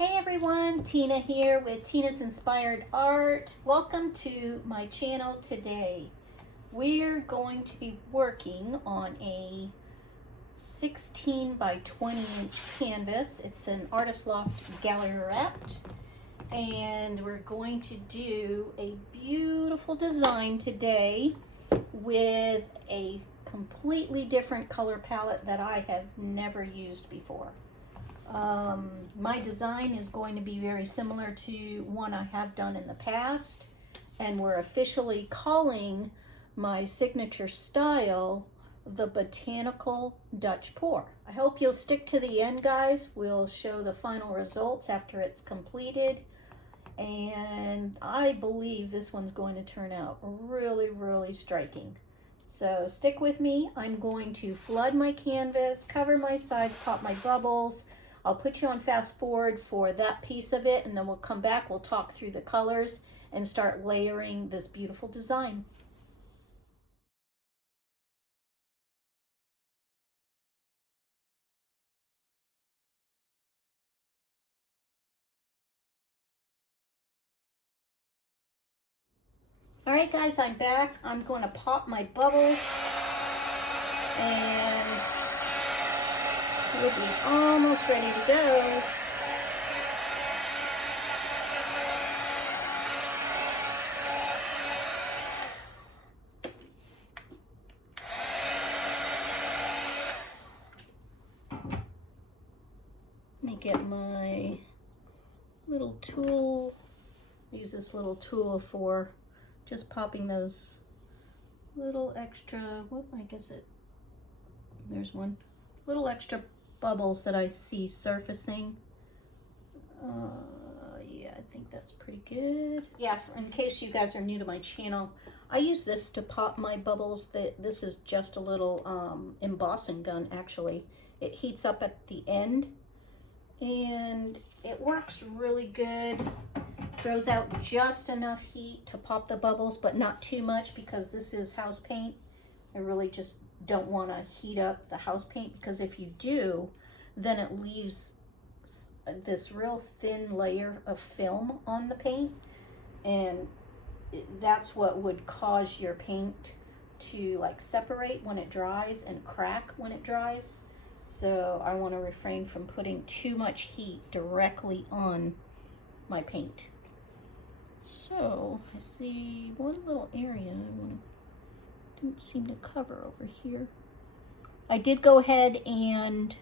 Hey everyone, Tina here with Tina's Inspired Art. Welcome to my channel today. We're going to be working on a 16 by 20 inch canvas. It's an Artist Loft gallery wrapped, and we're going to do a beautiful design today with a completely different color palette that I have never used before. My design is going to be very similar to one I have done in the past, and we're officially calling my signature style the Botanical Dutch Pour. I hope you'll stick to the end, guys. We'll show the final results after it's completed, and I believe this one's going to turn out really striking. So stick with me. I'm going to flood my canvas, cover my sides, pop my bubbles. I'll put you on fast forward for that piece of it, and then we'll come back, we'll talk through the colors and start layering this beautiful design. All right, guys, I'm back. I'm going to pop my bubbles, and we'll be almost ready to go. Let me get my little tool. Use this little tool for just popping those little extra, there's one, little extra bubbles that I see surfacing. Yeah, I think that's pretty good. Yeah, in case you guys are new to my channel, I use this to pop my bubbles. This is just a little embossing gun, actually. It heats up at the end, and it works really good. Throws out just enough heat to pop the bubbles, but not too much, because this is house paint. I really just don't want to heat up the house paint, because if you do, then it leaves this real thin layer of film on the paint, and that's what would cause your paint to like separate when it dries and crack when it dries. So I want to refrain from putting too much heat directly on my paint. So I see one little area didn't seem to cover over here. I did go ahead and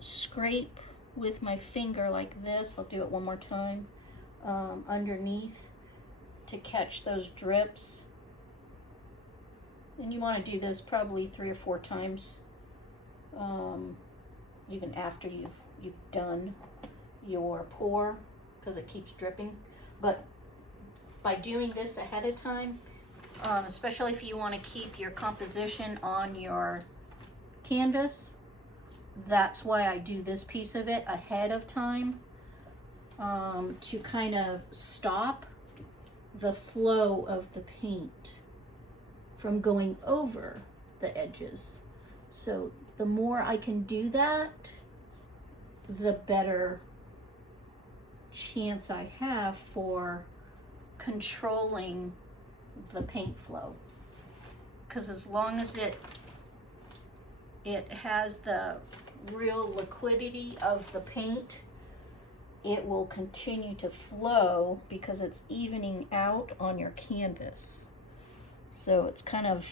scrape with my finger like this. I'll do it one more time, underneath, to catch those drips. And you want to do this probably 3 or 4 times, even after you've done your pour, because it keeps dripping. But by doing this ahead of time, especially if you want to keep your composition on your canvas, that's why I do this piece of it ahead of time, to kind of stop the flow of the paint from going over the edges. So the more I can do that, the better chance I have for controlling the paint flow. Because as long as it has the real liquidity of the paint, it will continue to flow because it's evening out on your canvas. So it's kind of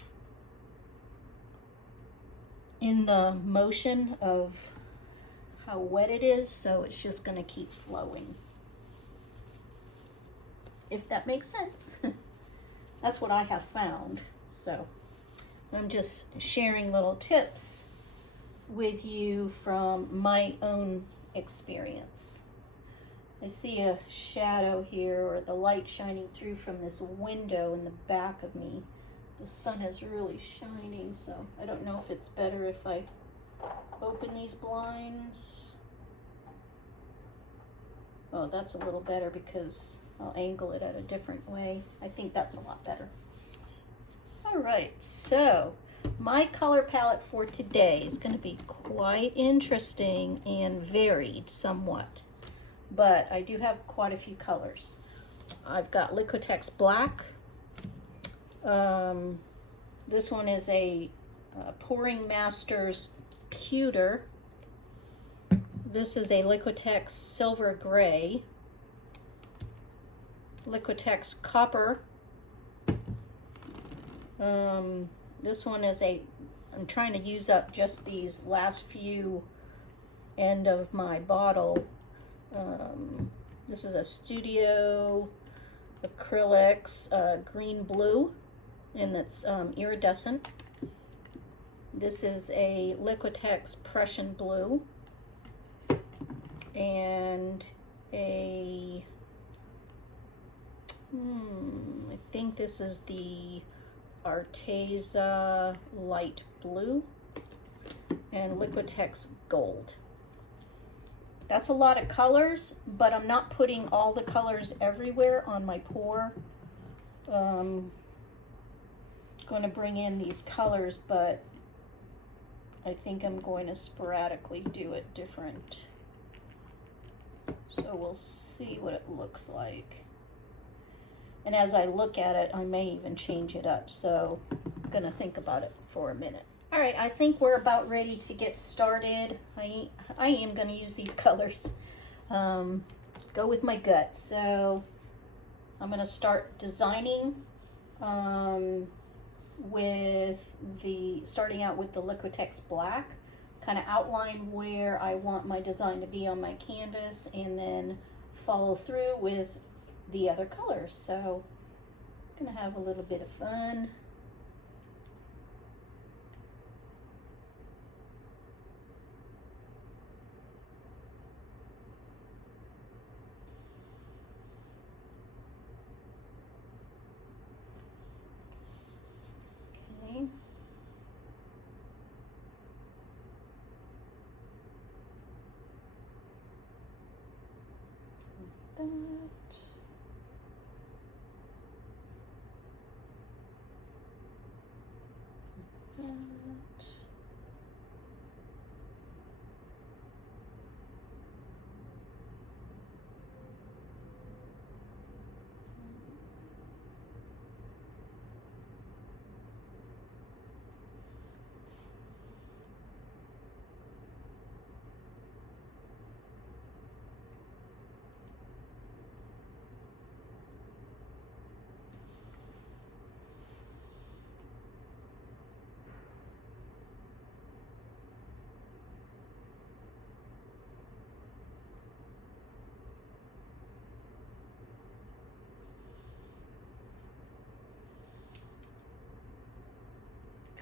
in the motion of how wet it is, so it's just going to keep flowing, if that makes sense. That's what I have found. So I'm just sharing little tips with you from my own experience. I see a shadow here, or the light shining through from this window in the back of me. The sun is really shining, so I don't know if it's better if I open these blinds. Oh, that's a little better, because I'll angle it at a different way. I think that's a lot better. All right, so My color palette for today is going to be quite interesting and varied somewhat, but I do have quite a few colors. I've got Liquitex Black. This one is a Pouring Masters Pewter. This is a Liquitex Silver Gray. Liquitex Copper. This one is I'm trying to use up just these last few end of my bottle. This is a Studio Acrylics green blue, and that's iridescent. This is a Liquitex Prussian blue, and I think this is the Arteza light blue, and Liquitex gold. That's a lot of colors, but I'm not putting all the colors everywhere on my pour. Going to bring in these colors, but I think I'm going to sporadically do it different. So we'll see what it looks like. And as I look at it, I may even change it up. So I'm gonna think about it for a minute. All right, I think we're about ready to get started. I am gonna use these colors. Go with my gut. So I'm gonna start designing starting out with the Liquitex Black, kind of outline where I want my design to be on my canvas, and then follow through with the other colors. So I'm gonna have a little bit of fun. Okay. That.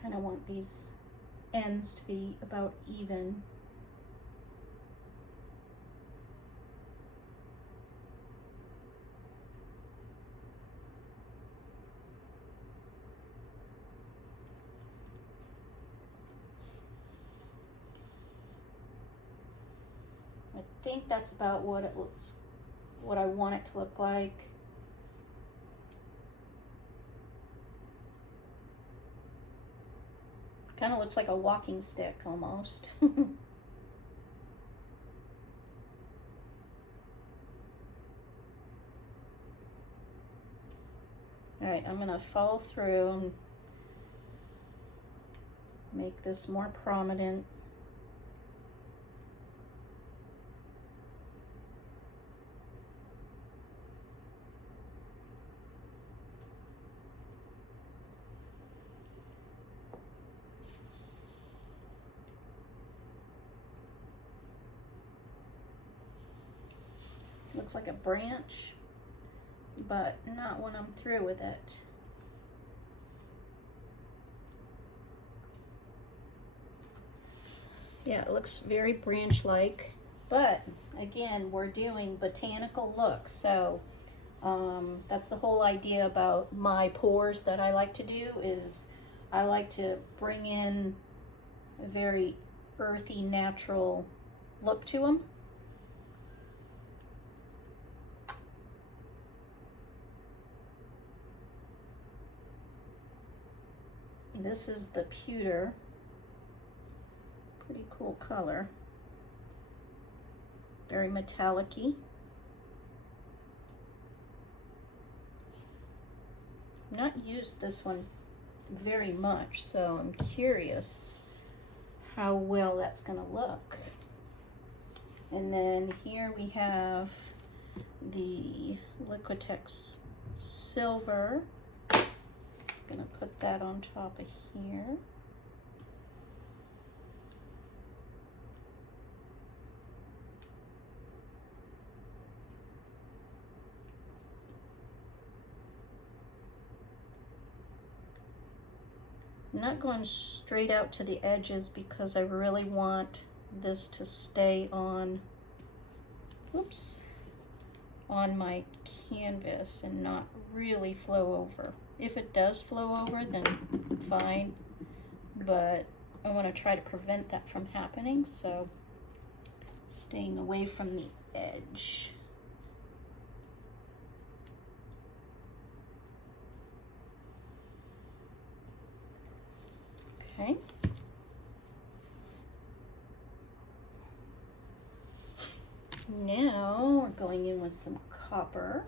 Kind of want these ends to be about even. I think that's about what it looks, what I want it to look like. Kind of looks like a walking stick almost. All right, I'm gonna follow through and make this more prominent. Looks like a branch, but not when I'm through with it. Yeah, it looks very branch-like, but again, we're doing botanical looks, so that's the whole idea about my pours that I like to do, is I like to bring in a very earthy, natural look to them. This is the pewter. Pretty cool color. Very metallic-y. Not used this one very much, so I'm curious how well that's gonna look. And then here we have the Liquitex silver. I'm gonna put that on top of here. I'm not going straight out to the edges because I really want this to stay on, oops, on my canvas and not really flow over. If it does flow over, then fine, but I want to try to prevent that from happening, so staying away from the edge. Okay. Now we're going in with some copper.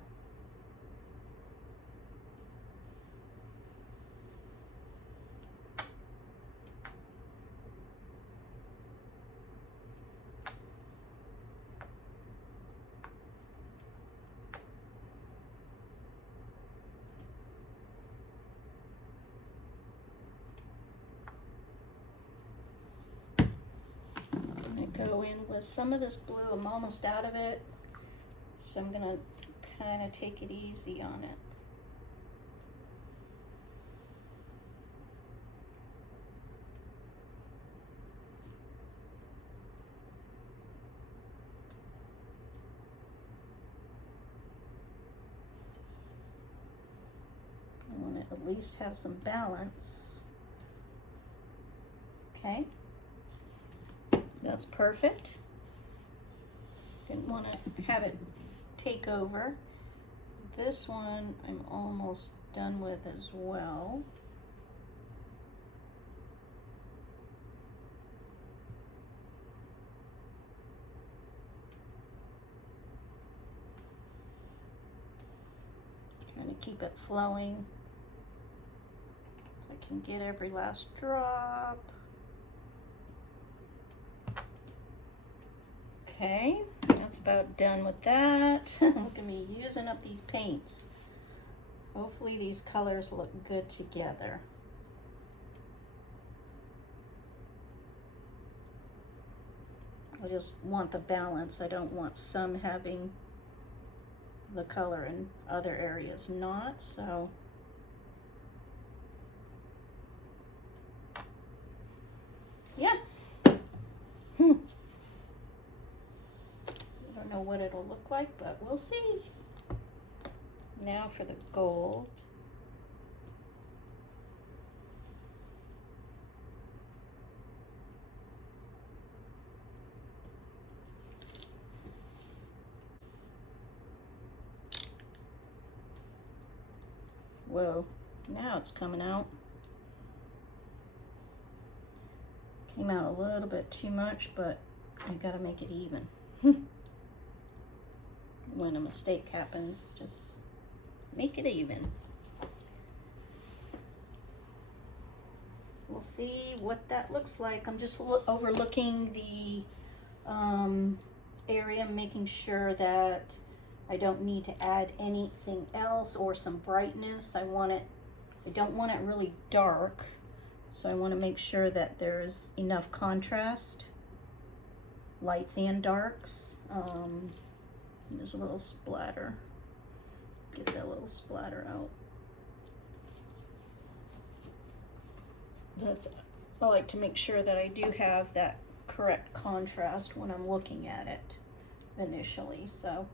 Go in with some of this blue. I'm almost out of it, so I'm gonna kind of take it easy on it. I want to at least have some balance. Okay. That's perfect. Didn't want to have it take over. This one I'm almost done with as well. Trying to keep it flowing so I can get every last drop. Okay, that's about done with that. Look at me using up these paints. Hopefully these colors look good together. I just want the balance. I don't want some having the color and other areas not, so. Yeah. Know what it'll look like, but we'll see. Now for the gold. Whoa, now it's coming out. Came out a little bit too much, but I gotta make it even. When a mistake happens, just make it even. We'll see what that looks like. I'm just overlooking the area, making sure that I don't need to add anything else or some brightness. I don't want it really dark, so I want to make sure that there's enough contrast, lights and darks. There's a little splatter. Get that little splatter out. I like to make sure that I do have that correct contrast when I'm looking at it initially. So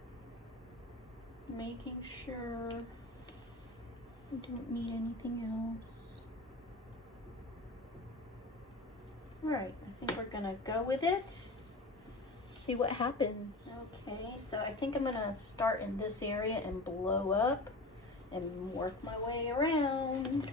making sure I don't need anything else. All right, I think we're gonna go with it. See what happens. Okay, so I think I'm gonna start in this area and blow up and work my way around.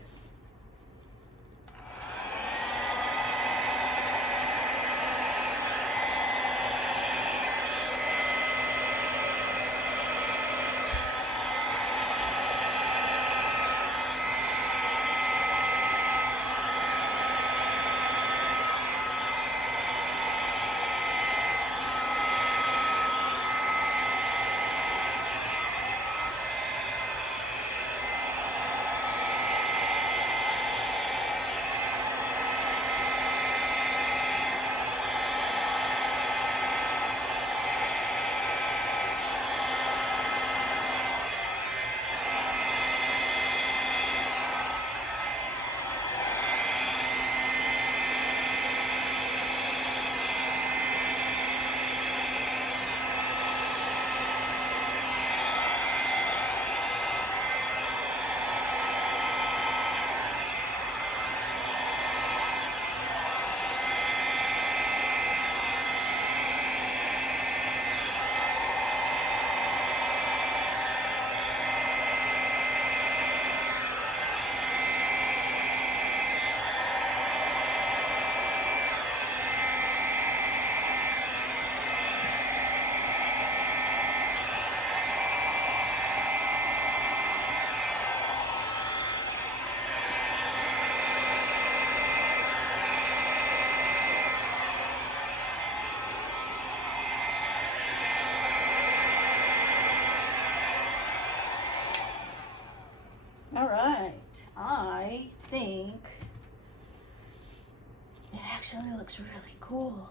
It actually looks really cool.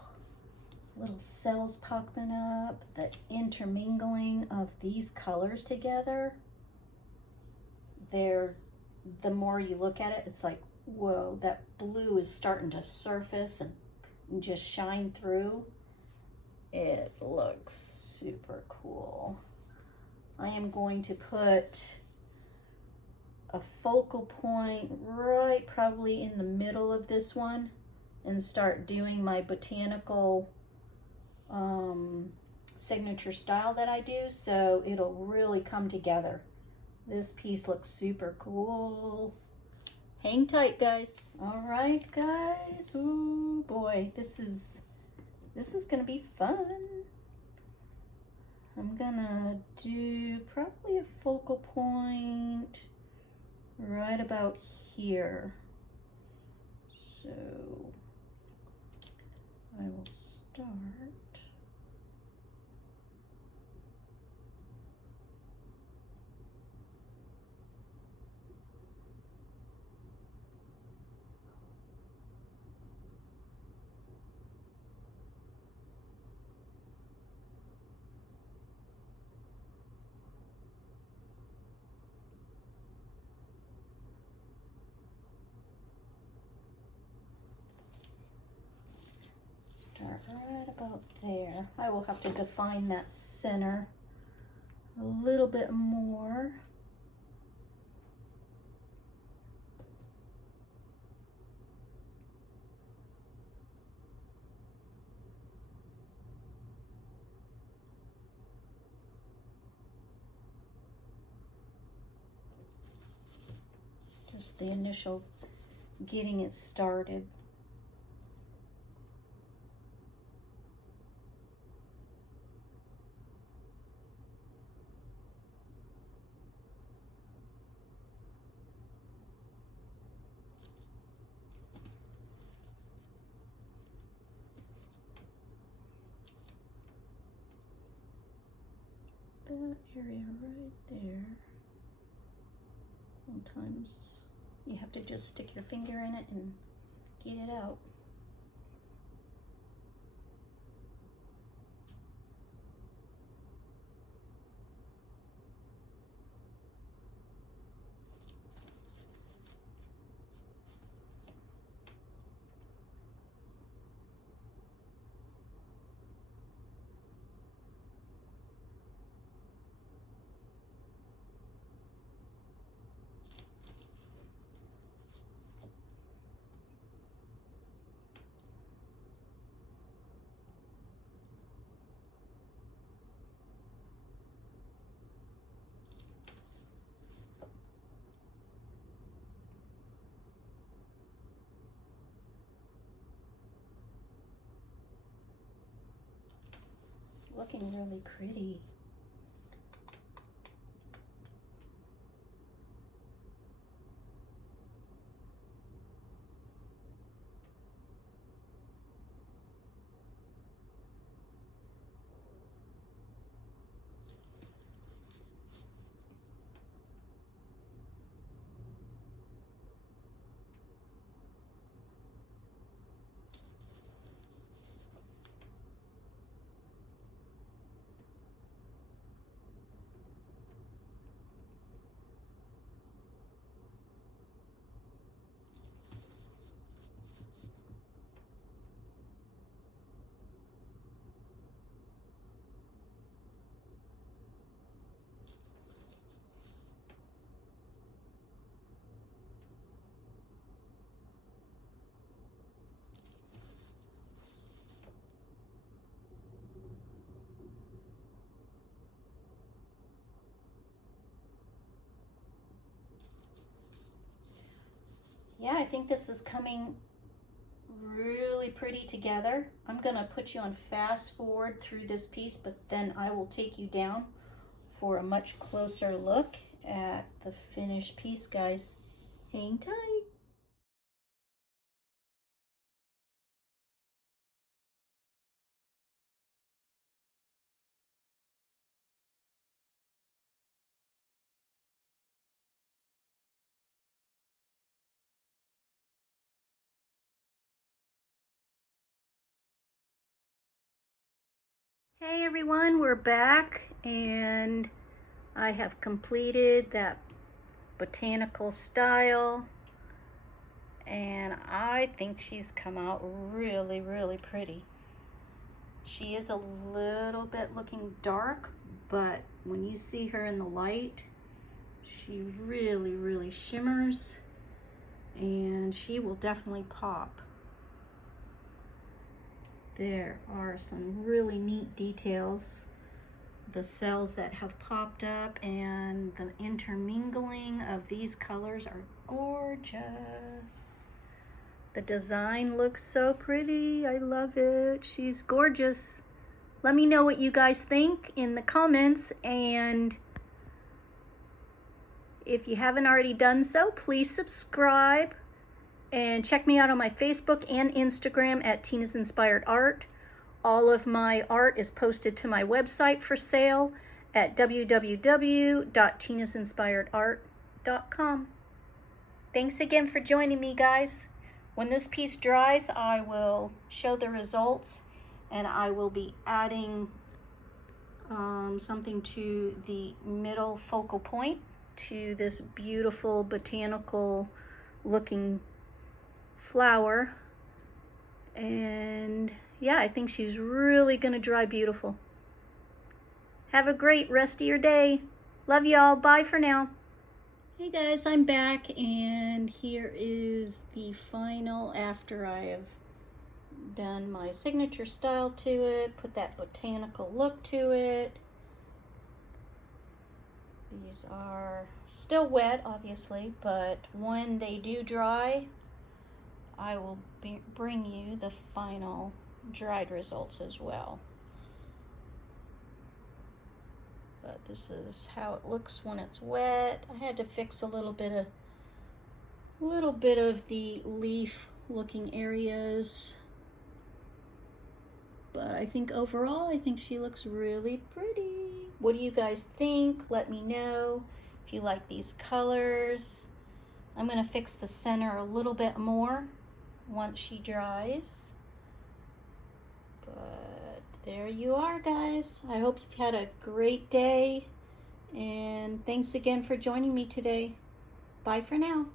Little cells popping up, the intermingling of these colors together. The more you look at it, it's like, whoa, that blue is starting to surface and just shine through. It looks super cool. I am going to put a focal point right probably in the middle of this one and start doing my botanical signature style that I do, so it'll really come together. This piece looks super cool. Hang tight, guys. All right, guys. Oh boy, this is gonna be fun. I'm gonna do probably a focal point right about here. So I will start. Start right about there. I will have to define that center a little bit more. Just the initial getting it started. That area right there. Sometimes you have to just stick your finger in it and get it out. Looking really pretty. Yeah, I think this is coming really pretty together. I'm gonna put you on fast forward through this piece, but then I will take you down for a much closer look at the finished piece, guys. Hang tight. Hey everyone, we're back and I have completed that botanical style and I think she's come out really, really pretty. She is a little bit looking dark, but when you see her in the light, she really, really shimmers and she will definitely pop. There are some really neat details. The cells that have popped up and the intermingling of these colors are gorgeous. The design looks so pretty. I love it. She's gorgeous. Let me know what you guys think in the comments, and if you haven't already done so, please subscribe and check me out on my Facebook and Instagram at Tina's Inspired Art. All of my art is posted to my website for sale at www.tinasinspiredart.com. Thanks again for joining me, guys. When this piece dries, I will show the results and I will be adding something to the middle focal point to this beautiful botanical looking flower. And yeah, I think she's really gonna dry beautiful. Have a great rest of your day. Love y'all. Bye for now. Hey guys, I'm back and here is the final after I have done my signature style to it, put that botanical look to it. These are still wet, obviously, but when they do dry, I will bring you the final dried results as well. But this is how it looks when it's wet. I had to fix a little bit of the leaf looking areas. But I think overall, I think she looks really pretty. What do you guys think? Let me know if you like these colors. I'm gonna fix the center a little bit more once she dries. But there you are, guys. I hope you've had a great day, and thanks again for joining me today. Bye for now.